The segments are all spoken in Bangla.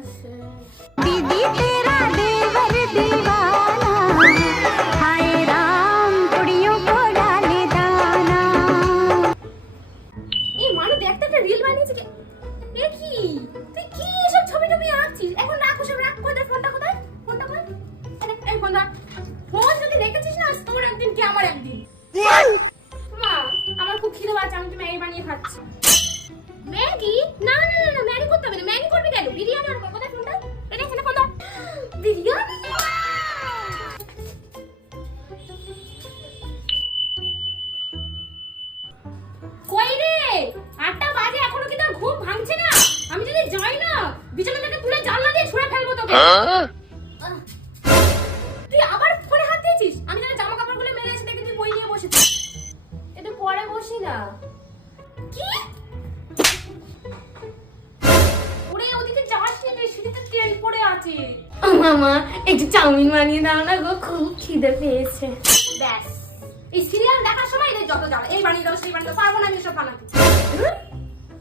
से दीदी तेरा देवर दीवाना, हाय राम कुड़ियों को डाले दाना। এই মানু দেখতে একটা রিল বানিয়েছে কি এ কি তুই কি এসব ছবি টবি আঁকছিস এখন রাখ ওসব রাখ কোথায় ফোনটা কোথায় এই ফোনটা ফোন যদি রেখেছিস না তোর একদিন কি আমার একদিন মা আমার খুব খিদে পাচ্ছে আমি তো ম্যাগি বানিয়ে খাচ্ছি ম্যাগি না না না না ম্যাগি করতে হবে না ম্যাগি করবি কেন বিরিয়ানি আর কোথায় ফোনটা এটা এখানে ফোনটা বিরিয়ানি কই রে 8টা বাজে এখনো কি তোর ঘুম ভাঙছে না আমি যদি যাই না বিছানা থেকে তুলে জানলা দিয়ে ছুঁড়ে ফেলবো তোকে তুই আবার ফোনে হাত দিয়েছিস আমি যেন জামা কাপড়গুলো মেলে এসে দেখি তুই বই নিয়ে বসেছিস একটু পরে বসি না কি ওরে ওদিকে যাস না সিঁড়িতে ট্রেন পড়ে আছে মামা একটু চাউমিন বানিয়ে দাও না গো খুব খিদে পেয়েছে ব্যাস এই সিরিয়াল দেখার সময় এদের যত জ্বালা এই বানিয়ে দাও সেই বানিয়ে দাও পারবো না আমি এসব বানাতে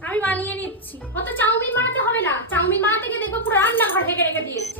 আমি বানিয়ে নিচ্ছি অত চাউমিন বানাতে হবে না চাউমিন বানাতে গিয়ে দেখবো পুরো রান্নাঘর ঢেকে রেখে দিয়েছে